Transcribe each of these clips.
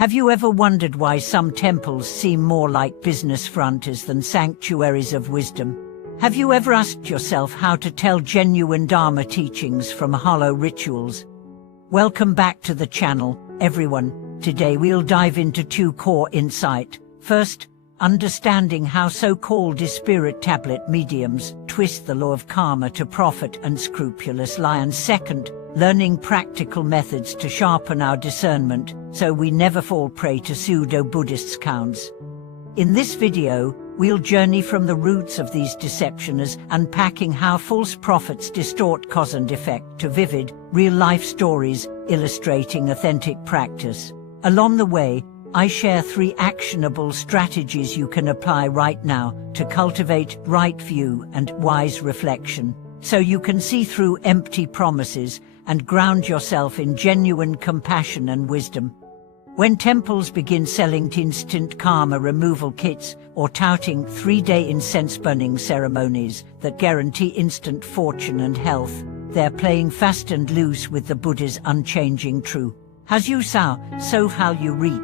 Have you ever wondered why some temples seem more like business frontiers than sanctuaries of wisdom? Have you ever asked yourself how to tell genuine Dharma teachings from hollow rituals? Welcome back to the channel, everyone. Today we'll dive into two core insights. First, understanding how so-called spirit tablet mediums twist the law of karma to profit unscrupulous liars. Second, learning practical methods to sharpen our discernment so we never fall prey to pseudo-Buddhist scams. In this video, we'll journey from the roots of these deceptions, unpacking how false prophets distort cause and effect, to vivid, real-life stories illustrating authentic practice. Along the way, I share 3 actionable strategies you can apply right now to cultivate right view and wise reflection, so you can see through empty promises and ground yourself in genuine compassion and wisdom. When temples begin selling instant karma removal kits or touting 3-day incense-burning ceremonies that guarantee instant fortune and health, they're playing fast and loose with the Buddha's unchanging truth. As you sow, so how you reap.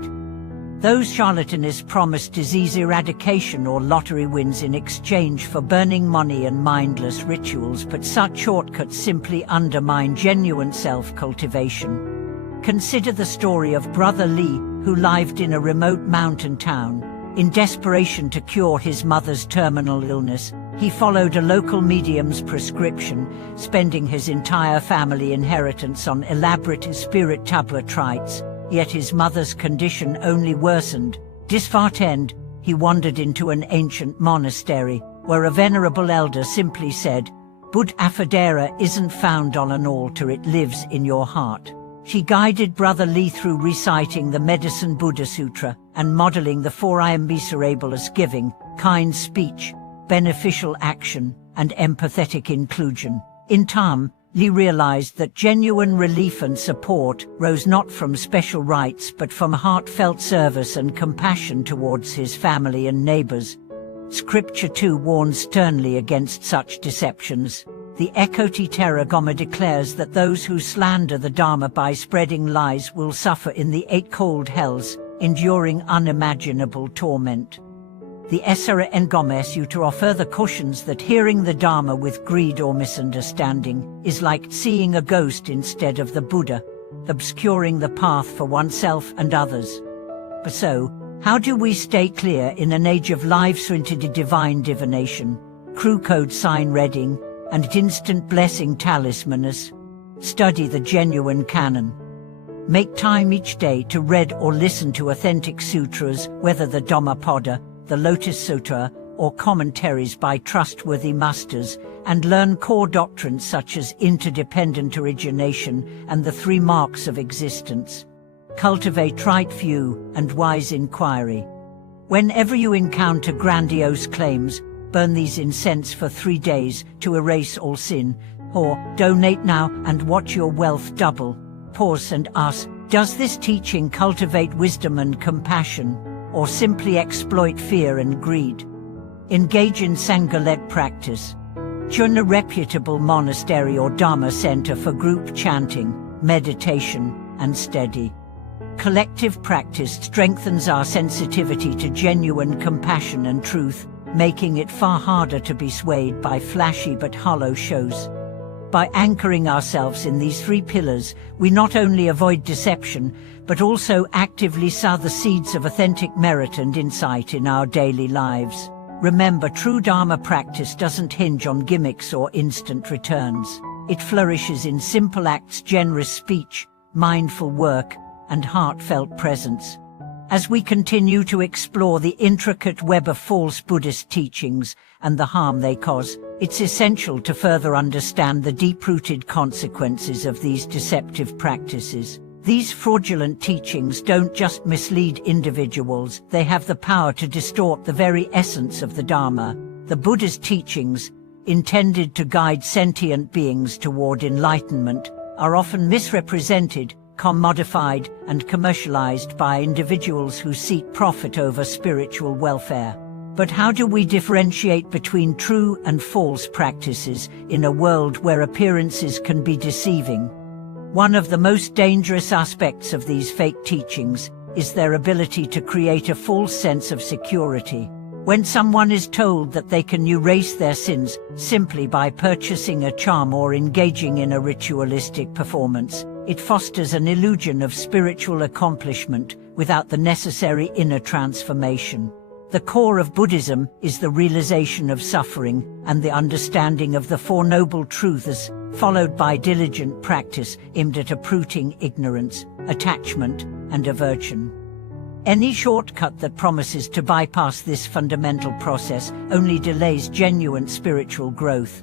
Those charlatans promise disease eradication or lottery wins in exchange for burning money and mindless rituals, but such shortcuts simply undermine genuine self-cultivation. Consider the story of Brother Lee, who lived in a remote mountain town. In desperation to cure his mother's terminal illness, he followed a local medium's prescription, spending his entire family inheritance on elaborate spirit tablet rites. Yet his mother's condition only worsened. Disheartened, he wandered into an ancient monastery, where a venerable elder simply said, "Buddha Afadera isn't found on an altar, it lives in your heart." She guided Brother Lee through reciting the Medicine Buddha Sutra and modeling the 4 IMBs as giving, kind speech, beneficial action, and empathetic inclusion. In time, Lee realized that genuine relief and support rose not from special rites but from heartfelt service and compassion towards his family and neighbors. Scripture too warns sternly against such deceptions. The Ekoti Teragoma declares that those who slander the Dharma by spreading lies will suffer in the 8 cold hells, enduring unimaginable torment. The Esara Ngome Sutra further cautions that hearing the Dharma with greed or misunderstanding is like seeing a ghost instead of the Buddha, obscuring the path for oneself and others. But so, how do we stay clear in an age of live-printed divine divination, crew code sign reading, and instant blessing talismans? Study the genuine canon. Make time each day to read or listen to authentic sutras, whether the Dhammapada, the Lotus Sutra, or commentaries by trustworthy masters, and learn core doctrines such as interdependent origination and the 3 marks of existence. Cultivate right view and wise inquiry. Whenever you encounter grandiose claims, burn these incense for 3 days to erase all sin, or donate now and watch your wealth double. Pause and ask, does this teaching cultivate wisdom and compassion, or simply exploit fear and greed? Engage in Sangha-led practice. Join a reputable monastery or Dharma center for group chanting, meditation, and study. Collective practice strengthens our sensitivity to genuine compassion and truth, making it far harder to be swayed by flashy but hollow shows. By anchoring ourselves in these 3 pillars, we not only avoid deception, but also actively sow the seeds of authentic merit and insight in our daily lives. Remember, true Dharma practice doesn't hinge on gimmicks or instant returns. It flourishes in simple acts, generous speech, mindful work, and heartfelt presence. As we continue to explore the intricate web of false Buddhist teachings and the harm they cause, it's essential to further understand the deep-rooted consequences of these deceptive practices. These fraudulent teachings don't just mislead individuals, they have the power to distort the very essence of the Dharma. The Buddha's teachings, intended to guide sentient beings toward enlightenment, are often misrepresented, commodified, and commercialized by individuals who seek profit over spiritual welfare. But how do we differentiate between true and false practices in a world where appearances can be deceiving? One of the most dangerous aspects of these fake teachings is their ability to create a false sense of security. When someone is told that they can erase their sins simply by purchasing a charm or engaging in a ritualistic performance, it fosters an illusion of spiritual accomplishment without the necessary inner transformation. The core of Buddhism is the realization of suffering and the understanding of the Four Noble Truths, followed by diligent practice aimed at uprooting ignorance, attachment, and aversion. Any shortcut that promises to bypass this fundamental process only delays genuine spiritual growth.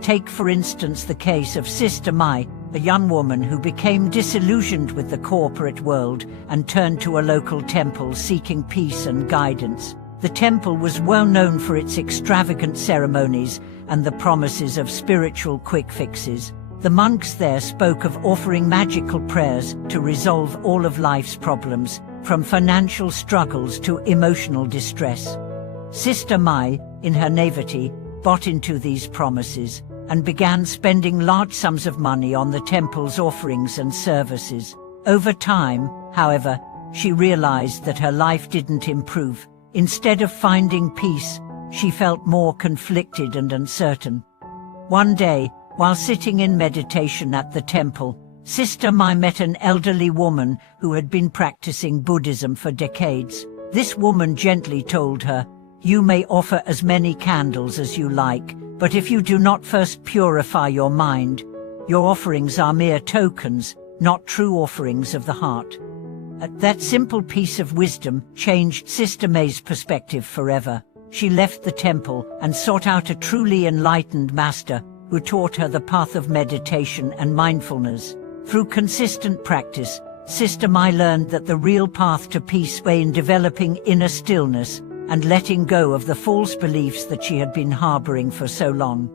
Take for instance the case of Sister Mai, a young woman who became disillusioned with the corporate world and turned to a local temple seeking peace and guidance. The temple was well known for its extravagant ceremonies and the promises of spiritual quick fixes. The monks there spoke of offering magical prayers to resolve all of life's problems, from financial struggles to emotional distress. Sister Mai, in her naivety, bought into these promises and began spending large sums of money on the temple's offerings and services. Over time, however, she realized that her life didn't improve. Instead of finding peace, she felt more conflicted and uncertain. One day, while sitting in meditation at the temple, Sister Mai met an elderly woman who had been practicing Buddhism for decades. This woman gently told her, "You may offer as many candles as you like, but if you do not first purify your mind, your offerings are mere tokens, not true offerings of the heart." That simple piece of wisdom changed Sister Mai's perspective forever. She left the temple and sought out a truly enlightened master who taught her the path of meditation and mindfulness. Through consistent practice, Sister Mai learned that the real path to peace lay in developing inner stillness and letting go of the false beliefs that she had been harboring for so long.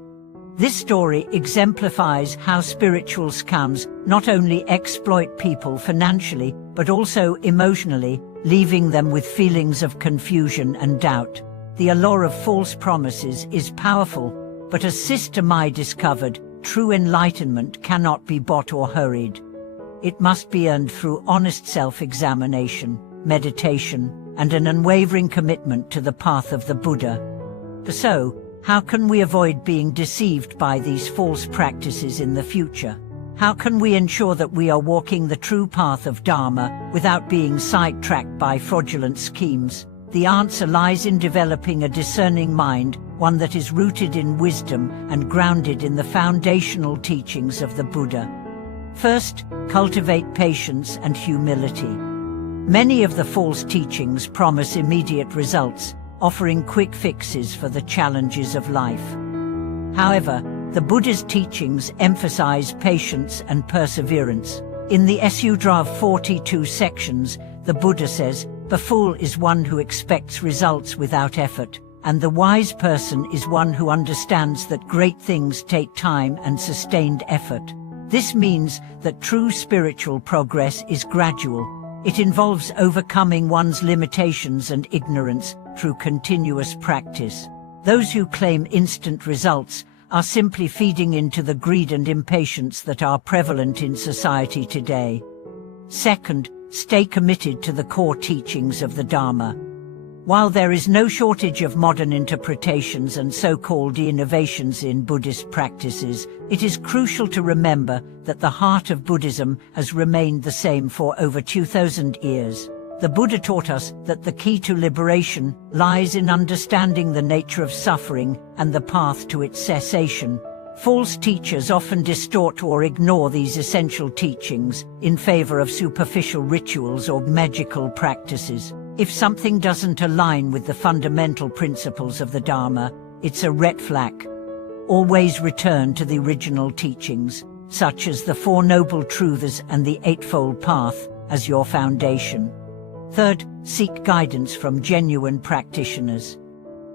This story exemplifies how spiritual scams not only exploit people financially, but also emotionally, leaving them with feelings of confusion and doubt. The allure of false promises is powerful, but as Sister Mai discovered, true enlightenment cannot be bought or hurried. It must be earned through honest self-examination, meditation, and an unwavering commitment to the path of the Buddha. So, how can we avoid being deceived by these false practices in the future? How can we ensure that we are walking the true path of Dharma without being sidetracked by fraudulent schemes? The answer lies in developing a discerning mind, one that is rooted in wisdom and grounded in the foundational teachings of the Buddha. First, cultivate patience and humility. Many of the false teachings promise immediate results, offering quick fixes for the challenges of life. However, the Buddha's teachings emphasize patience and perseverance. In the Sutra of 42 sections, the Buddha says, "The fool is one who expects results without effort, and the wise person is one who understands that great things take time and sustained effort." This means that true spiritual progress is gradual. It involves overcoming one's limitations and ignorance through continuous practice. Those who claim instant results are simply feeding into the greed and impatience that are prevalent in society today. Second, stay committed to the core teachings of the Dharma. While there is no shortage of modern interpretations and so-called innovations in Buddhist practices, it is crucial to remember that the heart of Buddhism has remained the same for over 2,000 years. The Buddha taught us that the key to liberation lies in understanding the nature of suffering and the path to its cessation. False teachers often distort or ignore these essential teachings in favor of superficial rituals or magical practices. If something doesn't align with the fundamental principles of the Dharma, it's a red flag. Always return to the original teachings, such as the Four Noble Truths and the Eightfold Path, as your foundation. Third, seek guidance from genuine practitioners.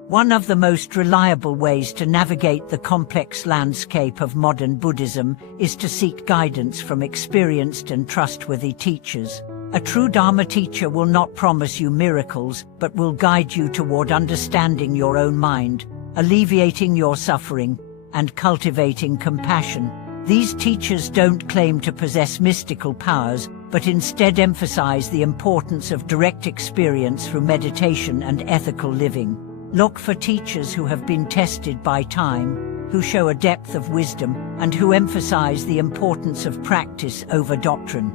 One of the most reliable ways to navigate the complex landscape of modern Buddhism is to seek guidance from experienced and trustworthy teachers. A true Dharma teacher will not promise you miracles, but will guide you toward understanding your own mind, alleviating your suffering, and cultivating compassion. These teachers don't claim to possess mystical powers, but instead emphasize the importance of direct experience through meditation and ethical living. Look for teachers who have been tested by time, who show a depth of wisdom, and who emphasize the importance of practice over doctrine.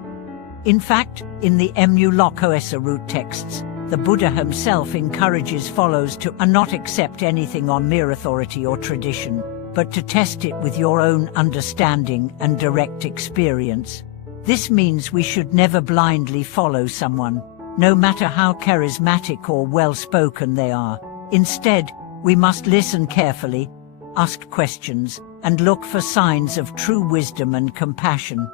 In fact, in the Mu-Lok-Osa root texts, the Buddha himself encourages followers to not accept anything on mere authority or tradition, but to test it with your own understanding and direct experience. This means we should never blindly follow someone, no matter how charismatic or well-spoken they are. Instead, we must listen carefully, ask questions, and look for signs of true wisdom and compassion.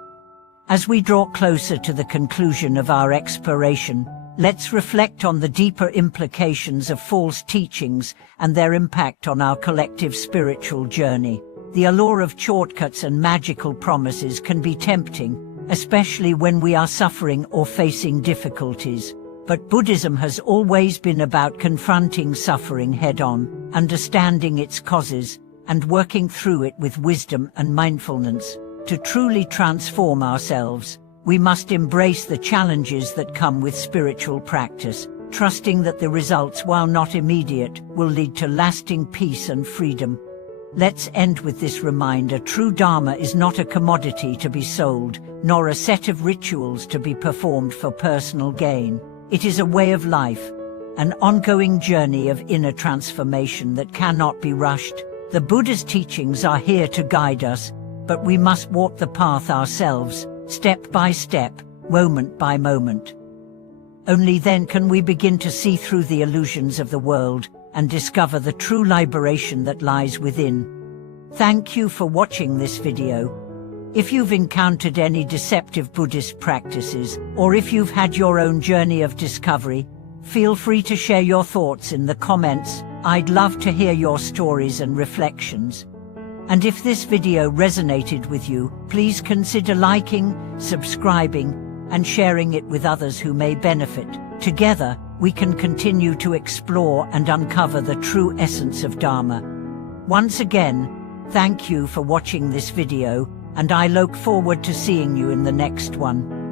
As we draw closer to the conclusion of our exploration, let's reflect on the deeper implications of false teachings and their impact on our collective spiritual journey. The allure of shortcuts and magical promises can be tempting, especially when we are suffering or facing difficulties. But Buddhism has always been about confronting suffering head-on, understanding its causes, and working through it with wisdom and mindfulness. To truly transform ourselves, we must embrace the challenges that come with spiritual practice, trusting that the results, while not immediate, will lead to lasting peace and freedom. Let's end with this reminder: true Dharma is not a commodity to be sold, nor a set of rituals to be performed for personal gain. It is a way of life, an ongoing journey of inner transformation that cannot be rushed. The Buddha's teachings are here to guide us, but we must walk the path ourselves, step by step, moment by moment. Only then can we begin to see through the illusions of the world and discover the true liberation that lies within. Thank you for watching this video. If you've encountered any deceptive Buddhist practices, or if you've had your own journey of discovery, feel free to share your thoughts in the comments. I'd love to hear your stories and reflections. And if this video resonated with you, please consider liking, subscribing, and sharing it with others who may benefit. Together, we can continue to explore and uncover the true essence of Dharma. Once again, thank you for watching this video, and I look forward to seeing you in the next one.